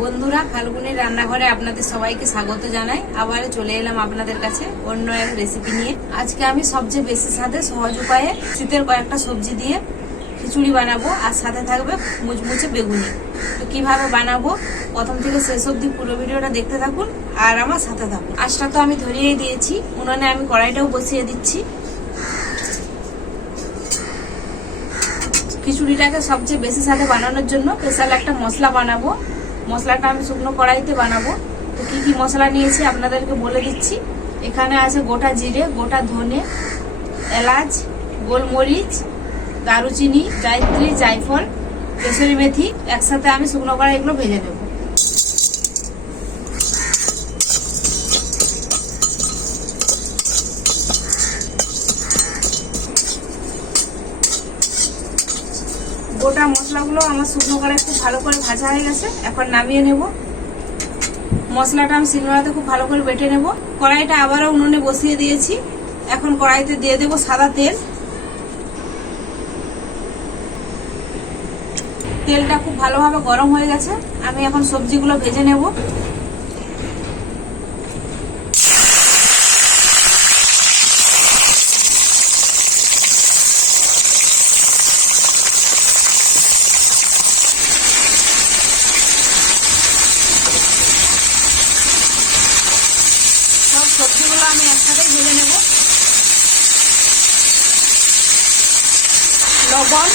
বন্ধুরা, ফাল্গুনের রান্নাঘরে আপনাদের সবাইকে স্বাগত জানাই। আবার চলে এলাম আপনাদের কাছে অন্য এক রেসিপি নিয়ে। আজকে আমি সবচেয়ে বেশি সাথে সহজ উপায়ে শীতের কয়েকটা সবজি দিয়ে খিচুড়ি বানাবো, আর সাথে থাকবে মুচমুচে বেগুনি। তো কীভাবে বানাবো? প্রথম থেকে শেষ অবধি পুরো ভিডিওটা দেখতে থাকুন, আর আমার সাথে থাকুন। আঁচটা তো আমি ধরিয়েই দিয়েছি, উনুনে আমি কড়াইটাও বসিয়ে দিচ্ছি। খিচুড়িটাকে সবচেয়ে বেশি সাথে বানানোর জন্য স্পেশাল একটা মশলা বানাবো। মশলাটা আমি শুকনো কড়াইতে বানাবো। তো কী কী মশলা নিয়েছি আপনাদেরকে বলে দিচ্ছি। এখানে আছে গোটা জিরে, গোটা ধনে, এলাচ, গোলমরিচ, দারুচিনি, জায়ত্রী, জায়ফল, কেশরি মেথি। একসাথে আমি শুকনো কড়াই এগুলো ভেজে নেব গোটা মশলাগুলো আমার শুকনো করে খুব ভালো করে ভাজা হয়ে গেছে। এখন নামিয়ে নেব। মশলাটা আমি শিলনোড়াতে খুব ভালো করে বেটে নেব। কড়াইটা আবারও উনুনে বসিয়ে দিয়েছি। এখন কড়াইতে দিয়ে দেব সাদা তেল। তেলটা খুব ভালোভাবে গরম হয়ে গেছে। আমি এখন সবজিগুলো ভেজে নেব সব সবজিগুলো আমি একসাথেই ভেজে নেব লবণ।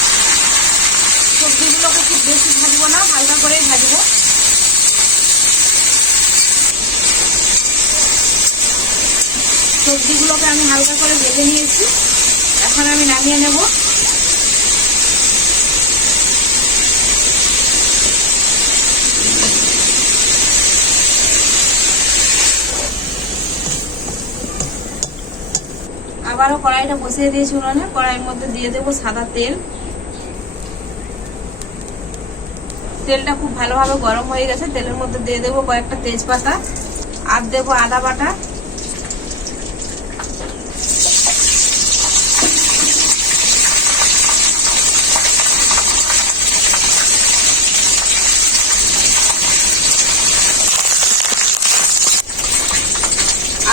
সবজিগুলোকে খুব বেশি ভাজবো না, হালকা করেই ভাজবো। সবজিগুলোকে আমি হালকা করে ভেজে নিয়েছি। এখন আমি নামিয়ে নেব। আবারও কড়াইটা বসিয়ে দিয়েছি উনানে। কড়াইয়ের মধ্যে দিয়ে দেবো সাদা তেল। তেলটা খুব ভালোভাবে গরম হয়ে গেছে। তেলের মধ্যে দিয়ে দেবো কয়েকটা তেজপাতা। আর দেবো আদা বাটা।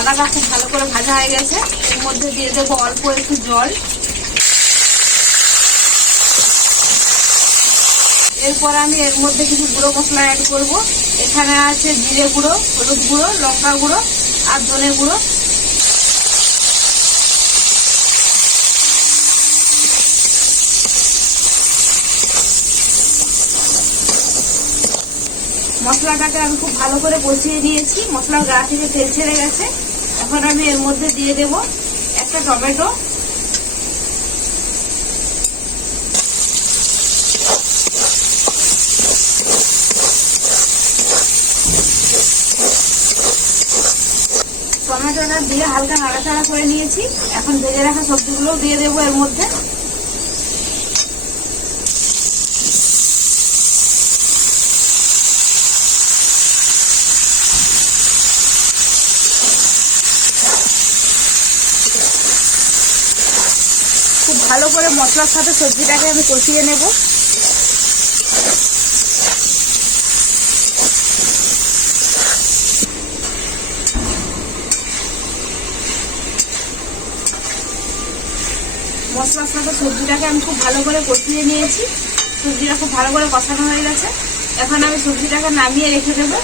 আদাটা খুব ভালো করে ভাজা হয়ে গেছে। এর মধ্যে দিয়ে দেবো অল্প একটু জল। এরপর আমি এর মধ্যে কিছু গুঁড়ো মশলা অ্যাড করব। এখানে আছে জিরে গুঁড়ো, হলুদ গুঁড়ো, লঙ্কা গুঁড়ো আর ধনে গুঁড়ো। মশলাটাকে আমি খুব ভালো করে কষিয়ে নিয়েছি। মশলার গা থেকে তেল ছেড়ে গেছে। এখন আমি এর মধ্যে দিয়ে দেব একটা টমেটো। টমেটোটা দিয়ে হালকা নাড়াচাড়া করে নিয়েছি। এখন ভেজে রাখা সবজিগুলো দিয়ে দেবো এর মধ্যে। ভালো করে মশলার সাথে সবজিটাকে আমি কষিয়ে নেব। মশলার সাথে সবজিটাকে আমি খুব ভালো করে কষিয়ে নিয়েছি। সবজিটা খুব ভালো করে কষানো হয়ে গেছে। এখন আমি সবজিটাকে নামিয়ে রেখে দেবো।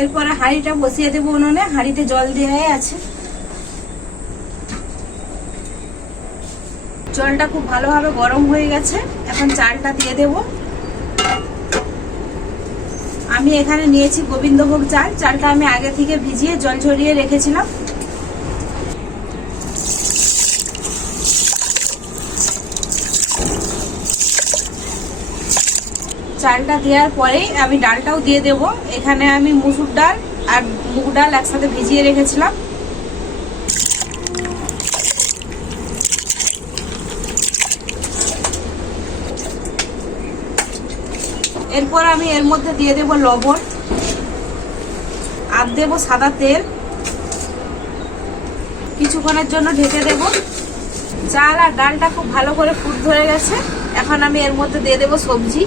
এরপরে হাঁড়িটা বসিয়ে দেবো উনুনে। হাঁড়িতে জল দেওয়াই আছে। জলটা খুব ভালোভাবে গরম হয়ে গেছে। এখন চালটা দিয়ে দেব। আমি এখানে নিয়েছি গোবিন্দভোগ চাল। চালটা আমি আগে থেকে ভিজিয়ে জল ঝরিয়ে রেখেছিলাম। চালটা দেওয়ার পরেই আমি ডালটাও দিয়ে দেব। এখানে আমি মুসুর ডাল আর মুগ ডাল একসাথে ভিজিয়ে রেখেছিলাম। এরপর আমি এর মধ্যে দিয়ে দেব লবণ। আর দেব সাদা তেল। কিছুক্ষণের জন্য ঢেকে দেব। চাল আর ডালটা খুব ভালো করে ফুট ধরে গেছে। এখন আমি এর মধ্যে দিয়ে দেবো সবজি।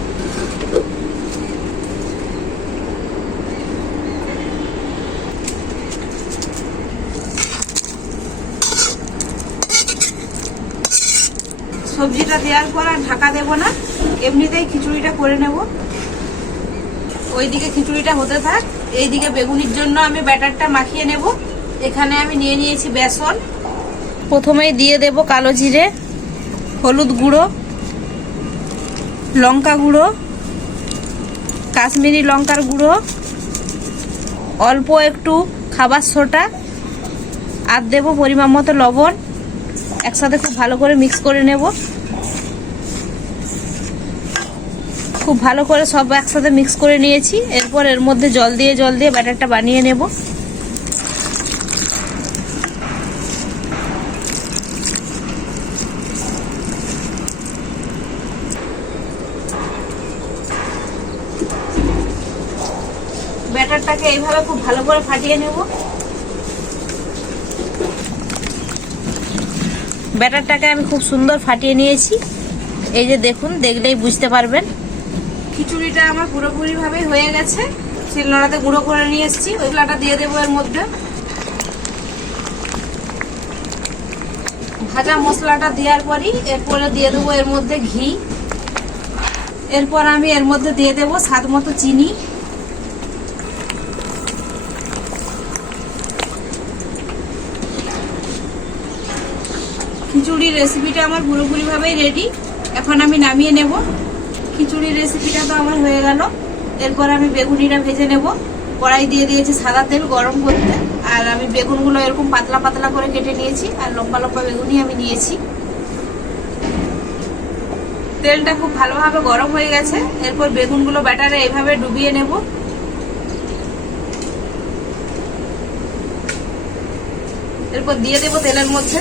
সবজিটা দেওয়ার পর আর ঢাকা দেব না। এমনিতেই খিচুড়িটা করে নেব। ওইদিকে খিচুড়িটা হতে থাক। এইদিকে বেগুনির জন্য আমি ব্যাটারটা মাখিয়ে নেব। এখানে আমি নিয়ে নিয়েছি বেসন। প্রথমেই দিয়ে দেব কালো জিরে, হলুদ গুঁড়ো, লঙ্কা গুঁড়ো, কাশ্মীরি লঙ্কার গুঁড়ো, অল্প একটু খাবার সোটা, আর দেবো পরিমাণ মতো লবণ। একসাথে খুব ভালো করে মিক্স করে নেব। খুব ভালো করে সব একসাথে মিক্স করে নিয়েছি। এরপর এর মধ্যে জল দিয়ে জল দিয়ে ব্যাটারটা বানিয়ে নেব। ব্যাটারটাকে এইভাবে খুব ভালো করে ফাটিয়ে নেব। ব্যাটারটাকে আমি খুব সুন্দর ফাটিয়ে নিয়েছি। এই যে দেখুন, দেখলেই বুঝতে পারবেন। খিচুড়িটা আমার পুরোপুরি ভাবে হয়ে গেছে। শিলনোড়াতে গুঁড়ো করে নিয়ে এসেছি। ওইগুলাটা দিয়ে দেবো এর মধ্যে। ভাজা মশলাটা দেওয়ার পরই এরপরে দিয়ে দেবো এর মধ্যে ঘি। এরপর আমি এর মধ্যে দিয়ে দেবো স্বাদ মতো চিনি। খিচুড়ির রেসিপিটা আমার পুরোপুরিভাবেই রেডি এখন আমি নামিয়ে নেব। খিচুড়ির রেসিপিটা তো আমার হয়ে গেল। এরপর আমি বেগুনিটা ভেজে নেব। কড়াই দিয়ে দিয়েছি সাদা তেল গরম করতে। আর আমি বেগুনগুলো এরকম পাতলা পাতলা করে কেটে নিয়েছি। আর লম্বা লম্বা বেগুনি আমি নিয়েছি। তেলটা খুব ভালোভাবে গরম হয়ে গেছে। এরপর বেগুনগুলো ব্যাটারে এভাবে ডুবিয়ে নেব। এরপর দিয়ে দেবো তেলের মধ্যে।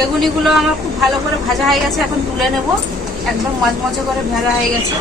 বেগুনিগুলো আমার খুব ভালো করে ভাজা হয়ে গেছে, এখন তুলে নেব। একদম মজমজে করে ভেজা হয়ে গেছে।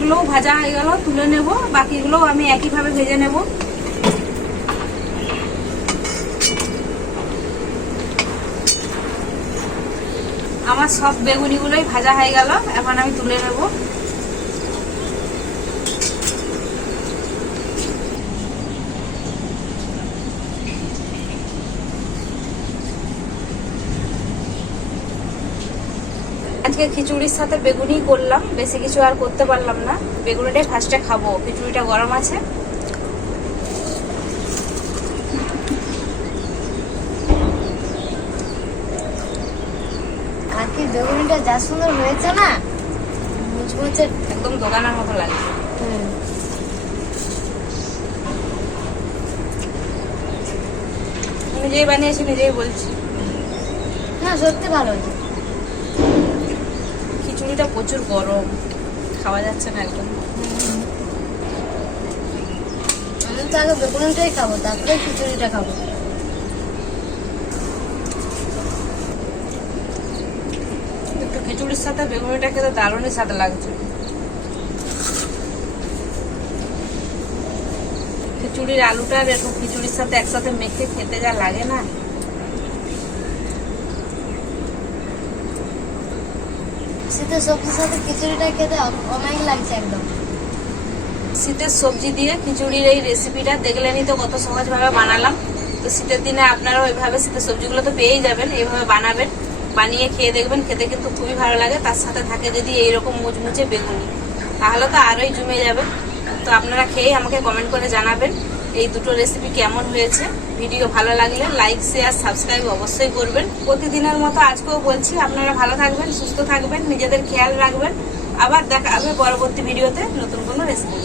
এগুলোও ভাজা হয়ে গেল, তুলে নেব। বাকিগুলো আমি একইভাবে ভেজে নেব। আমার সব বেগুনিগুলোই ভাজা হয়ে গেল, এখন আমি তুলে নেব। আজকে খিচুড়ির সাথে বেগুনি করলাম। বেশি কিছু আর করতে পারলাম না। বেগুনিটাই ফার্স্টে খাব। খিচুড়িটা গরম আছে। কাকি বেগুনিটা যা সুন্দর হয়েছে না? মুচমুচে একদম দোকানের মতো লাগে নিজেই বানিয়েছি নিজেই বলছি। না সত্যি ভালো হয়েছে। খিচুড়িটা প্রচুর গরম। খাওয়া যাচ্ছে না একদম। আমি তো আগে বেগুনিটাই খাব তারপরে খিচুড়িটা খাব। একটু খিচুড়ির সাথে বেগুনিটা খেতে দারুণই লাগছে। খিচুড়ির আলুটা আর এরকম খিচুড়ির সাথে একসাথে মেখে খেতে যা লাগে না। শীতের সবজির সাথে খিচুড়িটা খেতে অ- লাগছে একদম। শীতের সবজি দিয়ে খিচুড়ির এই রেসিপিটা দেখলেনই তো কত সহজভাবে বানালাম। তো শীতের দিনে আপনারাও এইভাবে শীতের সবজিগুলো তো পেয়েই যাবেন এইভাবে বানাবেন, বানিয়ে খেয়ে দেখবেন, খেতে কিন্তু খুবই ভালো লাগে। তার সাথে থাকে যদি এইরকম মুচমুচে বেগুনি, তাহলে তো আরোই জমে যাবে। তো আপনারা খেয়ে আমাকে কমেন্ট করে জানাবেন। এই দুটো রেসিপি কেমন হয়েছে? ভিডিও ভালো লাগলে লাইক শেয়ার সাবস্ক্রাইব অবশ্যই করবেন। প্রতিদিনের মতো আজকেও বলছি, আপনারা ভালো থাকবেন, সুস্থ থাকবেন, নিজেদের খেয়াল রাখবেন। আবার দেখা হবে পরবর্তী ভিডিওতে নতুন কোনো রেসিপি